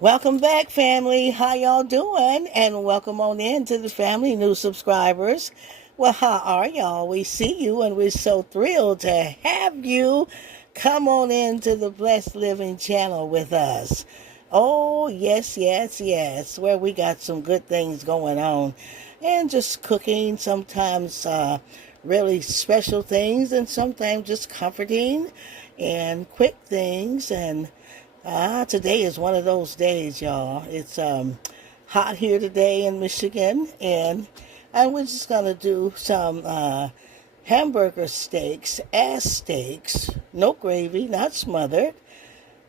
Welcome back, family. How y'all doing? And welcome on in to the family, new subscribers. Well, how are y'all? We see you and we're so thrilled to have you come on into the Blessed Living channel with us. Oh, yes, yes, yes, where we got some good things going on. And just cooking, sometimes really special things, and sometimes just comforting and quick things. And today is one of those days, y'all. It's hot here today in Michigan, and we're just gonna do some hamburger steaks, ass steaks, no gravy, not smothered,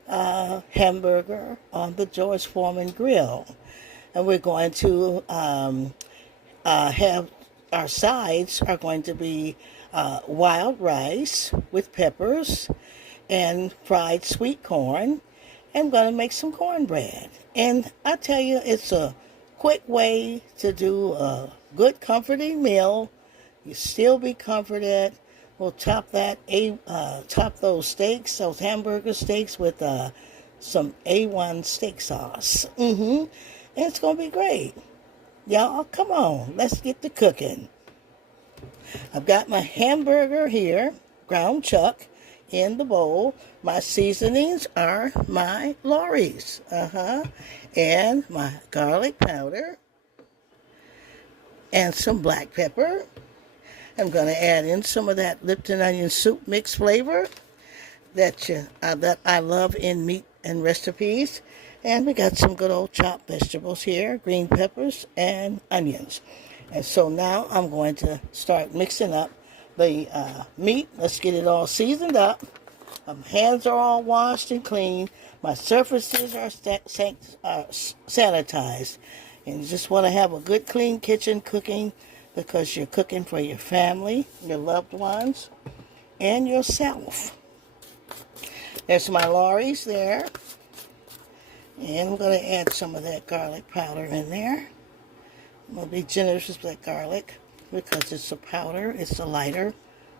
hamburger on the George Foreman grill, and we're going to have our sides are going to be wild rice with peppers and fried sweet corn. I'm going to make some cornbread. And I tell you, it's a quick way to do a good, comforting meal. You still be comforted. We'll top those steaks, those hamburger steaks, with some A1 steak sauce. And it's going to be great. Y'all, come on, let's get to cooking. I've got my hamburger here, ground chuck, in the bowl. My seasonings are my Lawry's, and my garlic powder, and some black pepper. I'm going to add in some of that Lipton onion soup mix flavor that I love in meat and recipes. And we got some good old chopped vegetables here, green peppers and onions. And so now I'm going to start mixing up the meat. Let's get it all seasoned up. My hands are all washed and clean. My surfaces are sanitized. And you just want to have a good, clean kitchen cooking, because you're cooking for your family, your loved ones, and yourself. There's my Lawry's there. And I'm going to add some of that garlic powder in there. I'm going to be generous with that garlic because it's a powder. It's a lighter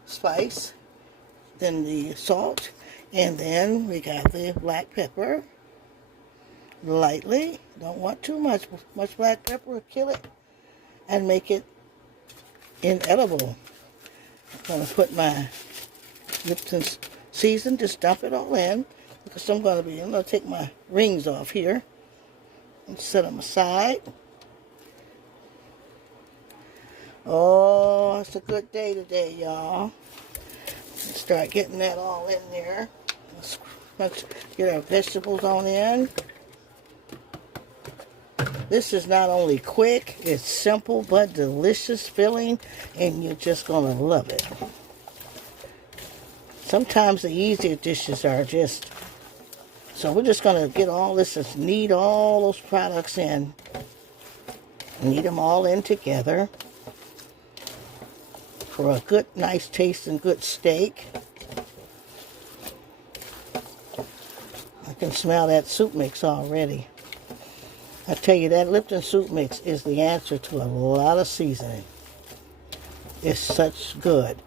spice than the salt. And then we got the black pepper. Lightly. Don't want too much. Much black pepper will kill it and make it inedible. I'm going to put my Lipton season, just dump it all in, because I'm going to take my rings off here and set them aside. Oh, it's a good day today, y'all. Start getting that all in there. Let's get our vegetables on in. This is not only quick, it's simple, but delicious, filling, and you're just going to love it. Sometimes the easier dishes are just... So we're just going to get all this, just knead all those products in. Knead them all in together for a good, nice taste and good steak. I can smell that soup mix already. I tell you, that Lipton soup mix is the answer to a lot of seasoning. It's such good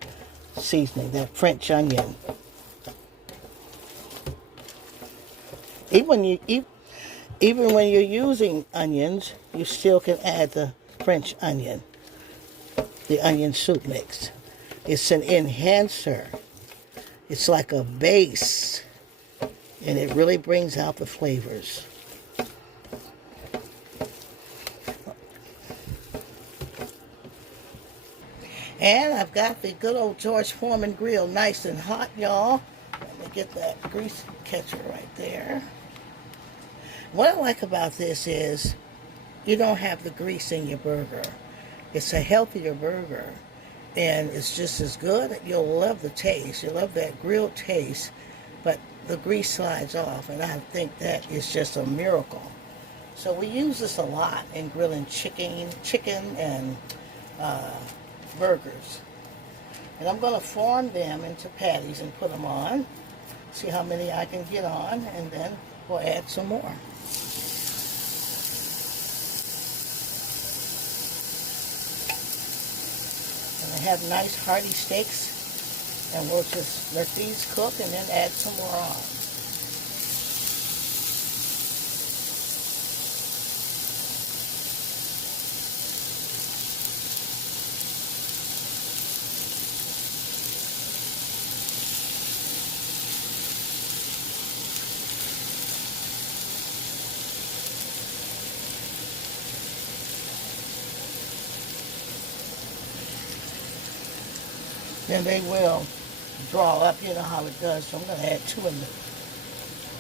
seasoning, that French onion. Even when you're using onions, you still can add the French onion, the onion soup mix. It's an enhancer. It's like a base, and it really brings out the flavors. And I've got the good old George Foreman grill nice and hot, y'all. Let me get that grease catcher right there. What I like about this is you don't have the grease in your burger. It's a healthier burger, and it's just as good. You'll love the taste. You'll love that grilled taste, but the grease slides off, and I think that is just a miracle. So we use this a lot in grilling chicken and burgers. And I'm going to form them into patties and put them on. See how many I can get on, and then we'll add some more. And I have nice hearty steaks, and we'll just let these cook and then add some more on. then they will draw up. You know how it does. So I'm going to add 2 in there.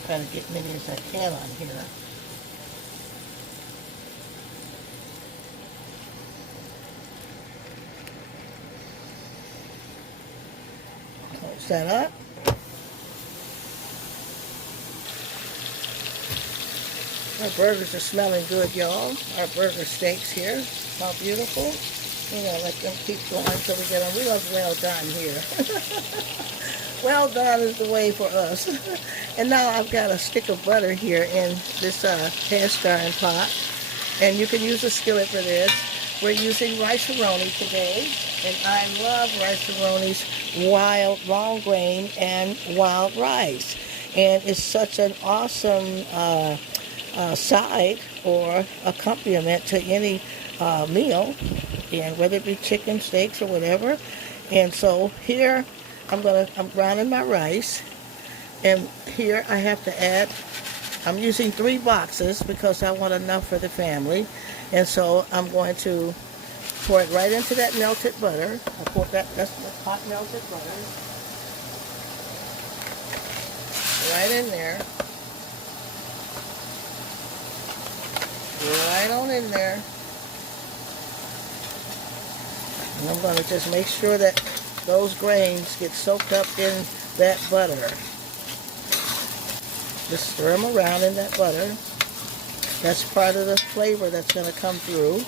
Try to get many as I can on here. Close that up. Our burgers are smelling good, y'all. Our burger steaks here. How beautiful. You know, let them keep going until we get them. We love well done here. Well done is the way for us. And now I've got a stick of butter here in this cast iron pot. And you can use a skillet for this. We're using rice-a-roni today. And I love rice-a-roni's wild, long grain, and wild rice. And it's such an awesome side or accompaniment to any meal, and whether it be chicken, steaks, or whatever. And so here I'm browning my rice, and here I have to add. I'm using 3 boxes because I want enough for the family, and so I'm going to pour it right into that melted butter. I pour that's the hot melted butter right in there. Right on in there. And I'm going to just make sure that those grains get soaked up in that butter. Just stir them around in that butter. That's part of the flavor that's going to come through.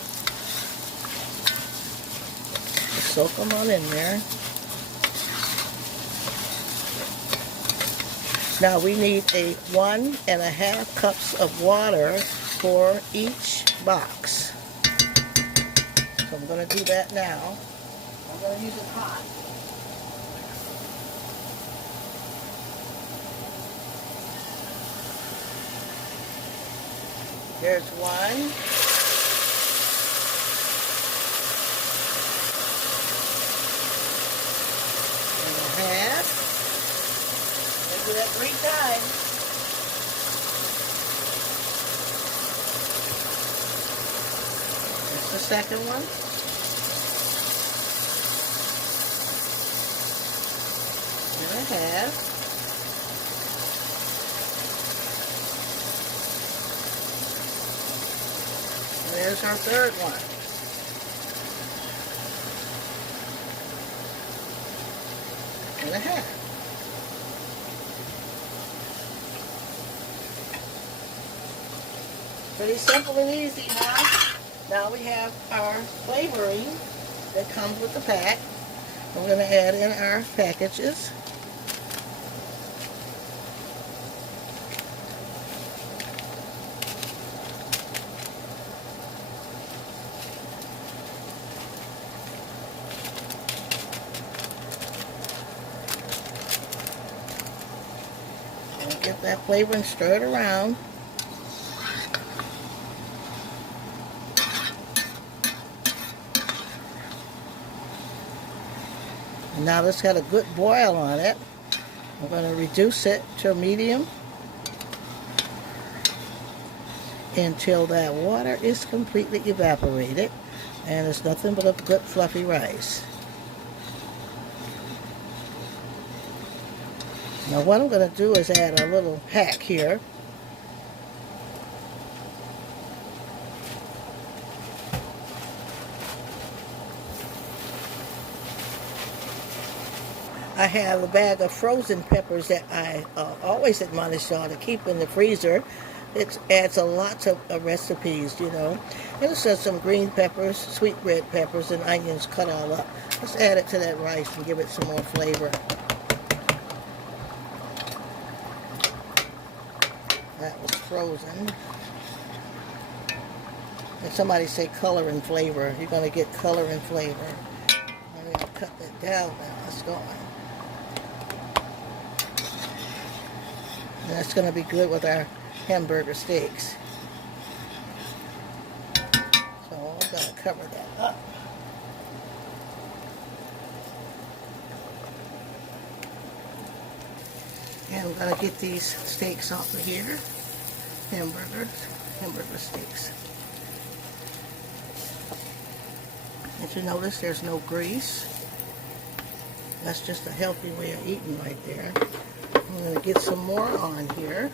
Just soak them on in there. Now we need 1.5 cups of water for each box. So I'm going to do that now. I'm going to use it hot. There's 1. And a half. Do that 3 times. That's the second one. And a half. And there's our third one. And a half. Pretty simple and easy now. Now we have our flavoring that comes with the pack. I'm going to add in our packages. And get that flavor and stir it around. Now this got a good boil on it. I'm going to reduce it to medium until that water is completely evaporated and it's nothing but a good fluffy rice. Now what I'm going to do is add a little hack here. I have a bag of frozen peppers that I always admonish y'all to keep in the freezer. It adds a lot to recipes, you know. And it's just some green peppers, sweet red peppers, and onions cut all up. Let's add it to that rice and give it some more flavor. That was frozen. And somebody say color and flavor. You're going to get color and flavor. I'm going to cut that down now. It's gone. And that's going to be good with our hamburger steaks. So I'm going to cover that up. And I'm going to get these steaks off of here. Hamburger steaks. And you notice there's no grease. That's just a healthy way of eating right there. I'm going to get some more on here.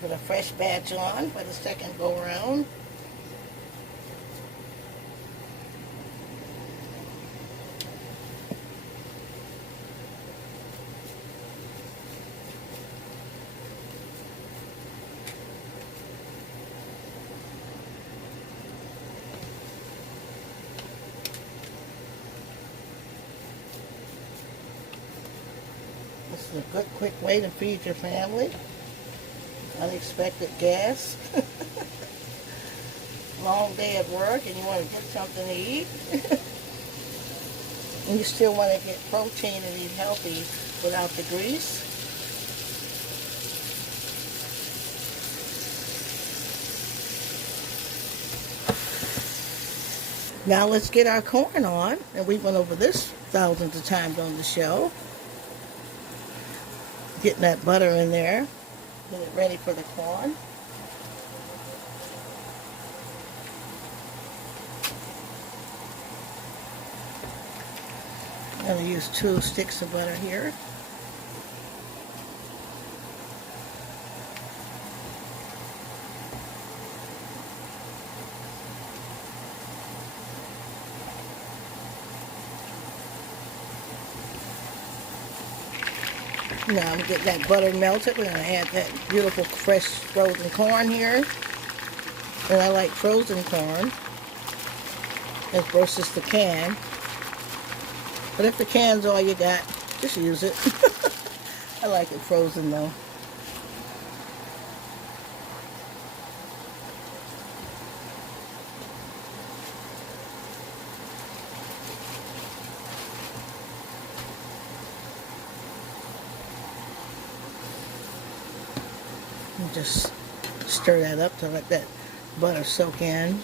Put a fresh batch on for the second go around. This is a good, quick way to feed your family. Unexpected gas. Long day at work and you want to get something to eat. And you still want to get protein and eat healthy without the grease. Now let's get our corn on. And we went over this thousands of times on the show. Getting that butter in there. Get it ready for the corn. I'm going to use 2 sticks of butter here. Now I'm getting that butter melted. We're going to add that beautiful fresh frozen corn here. And I like frozen corn as versus the can. But if the can's all you got, just use it. I like it frozen though. And just stir that up to let that butter soak in.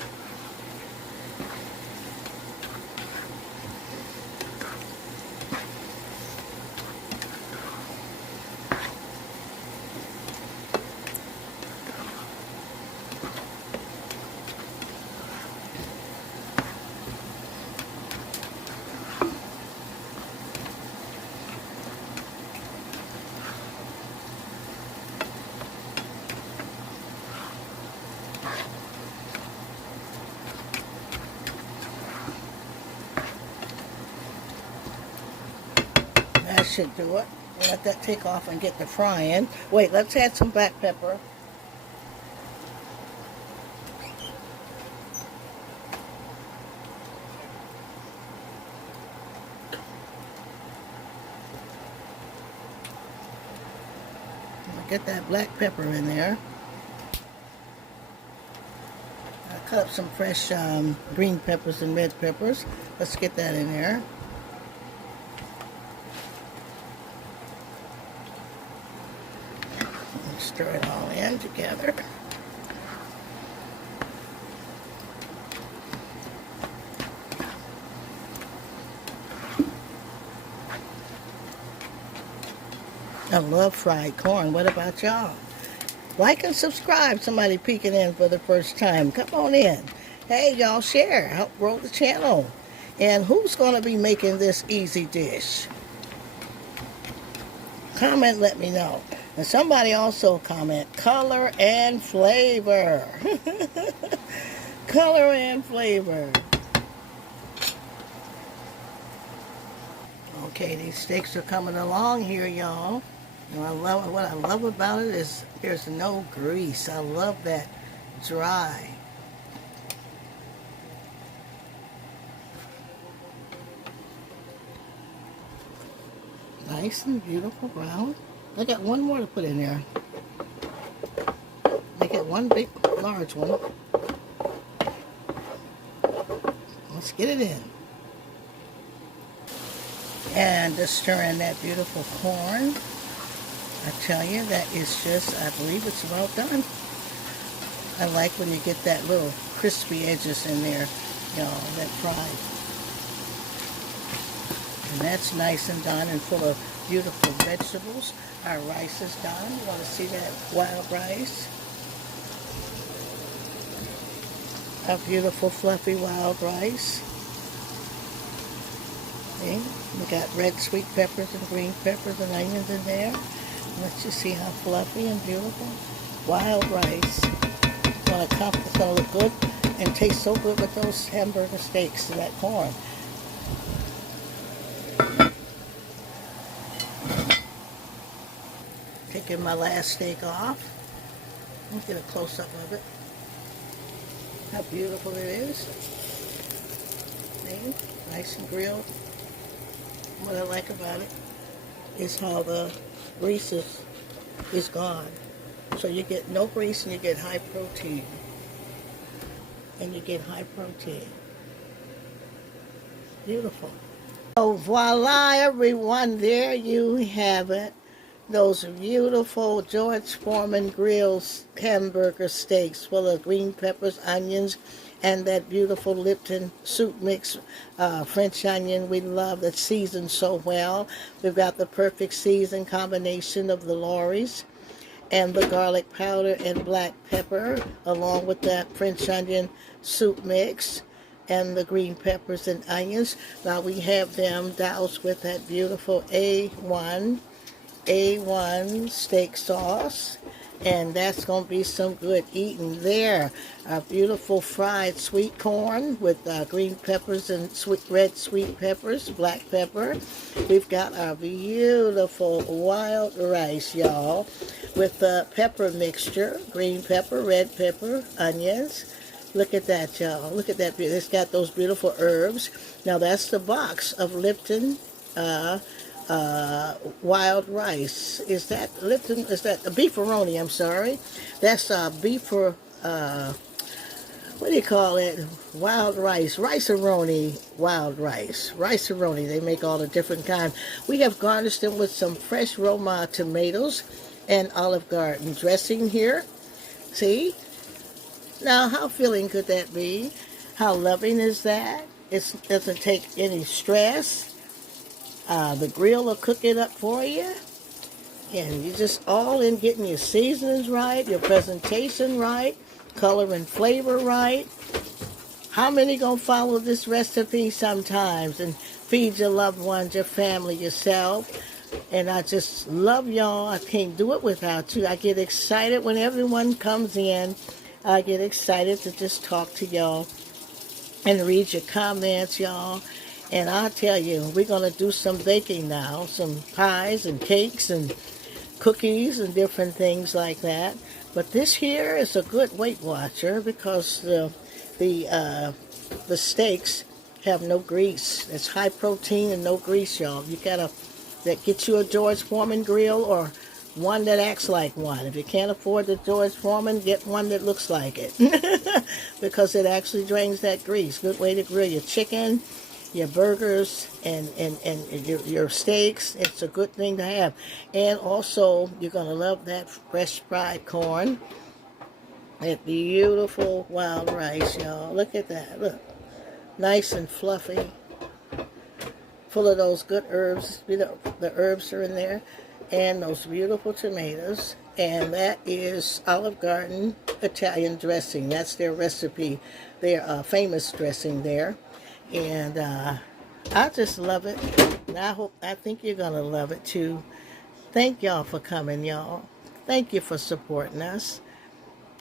That should do it. Let that take off and get to frying. Wait, let's add some black pepper. Get that black pepper in there. I cut up some fresh green peppers and red peppers. Let's get that in there. Stir it all in together. I love fried corn. What about y'all? Like and subscribe. Somebody peeking in for the first time. Come on in. Hey, y'all, share. Help grow the channel. And who's going to be making this easy dish? Comment, let me know. And somebody also comment, color and flavor. Color and flavor. Okay, these steaks are coming along here, y'all. And what I love about it is there's no grease. I love that dry. Nice and beautiful brown. I got one more to put in there. Make it one big, large one. Let's get it in. And just stir in that beautiful corn. I tell you, that is just, I believe it's about done. I like when you get that little crispy edges in there, y'all, that fried. And that's nice and done and full of beautiful vegetables. Our rice is done. You want to see that wild rice? Our beautiful fluffy wild rice. See? We got red sweet peppers and green peppers and onions in there. Let's just see how fluffy and beautiful. Wild rice. It's going to look good and taste so good with those hamburger steaks and that corn. Taking my last steak off. Let's get a close-up of it. How beautiful it is. See? Nice and grilled. What I like about it is how the grease is gone. So you get no grease and you get high protein. And you get high protein. Beautiful. So voila everyone, there you have it. Those beautiful George Foreman Grills hamburger steaks full of green peppers, onions, and that beautiful Lipton soup mix, French onion we love that's seasoned so well. We've got the perfect season combination of the Lawry's and the garlic powder and black pepper, along with that French onion soup mix and the green peppers and onions. Now we have them doused with that beautiful A1 steak sauce, and that's going to be some good eating there. Our beautiful fried sweet corn with green peppers and red sweet peppers, black pepper. We've got our beautiful wild rice, y'all, with the pepper mixture, green pepper, red pepper, onions. Look at that, y'all. Look at that. It's got those beautiful herbs. Now that's the box of Lipton wild rice. Is that Lipton? Is that a beefaroni? I'm sorry. That's beef for what do you call it? Wild rice, rice-a-roni, wild rice, rice-a-roni. They make all the different kinds. We have garnished them with some fresh Roma tomatoes and Olive Garden dressing here. See? Now, how filling could that be? How loving is that? It doesn't take any stress. The grill will cook it up for you. And you're just all in getting your seasonings right, your presentation right, color and flavor right. How many gonna follow this recipe sometimes and feed your loved ones, your family, yourself? And I just love y'all. I can't do it without you. I get excited when everyone comes in. I get excited to just talk to y'all and read your comments, y'all. And I'll tell you, we're going to do some baking now, some pies and cakes and cookies and different things like that. But this here is a good Weight Watcher because the steaks have no grease. It's high protein and no grease, y'all. You got to get you a George Foreman grill or one that acts like one. If you can't afford the George Foreman, get one that looks like it because it actually drains that grease. Good way to grill your chicken, your burgers, and your steaks. It's a good thing to have. And also, you're going to love that fresh fried corn. That beautiful wild rice, y'all. Look at that. Look. Nice and fluffy. Full of those good herbs. You know, the herbs are in there. And those beautiful tomatoes. And that is Olive Garden Italian dressing. That's their recipe. Their famous dressing there. And I just love it. And I think you're going to love it too. Thank y'all for coming, y'all. Thank you for supporting us.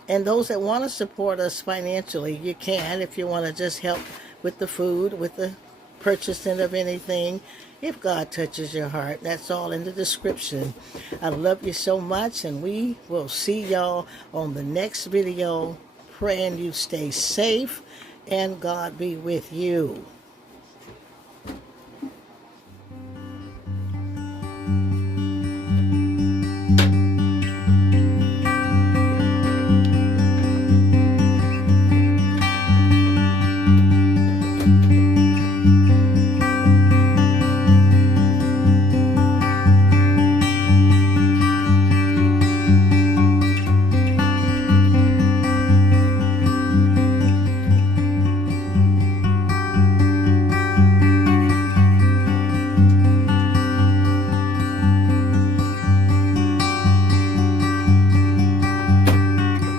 And those that want to support us financially, you can if you want to just help with the food, with the purchasing of anything. If God touches your heart, that's all in the description. I love you so much, and we will see y'all on the next video. Praying you stay safe and God be with you.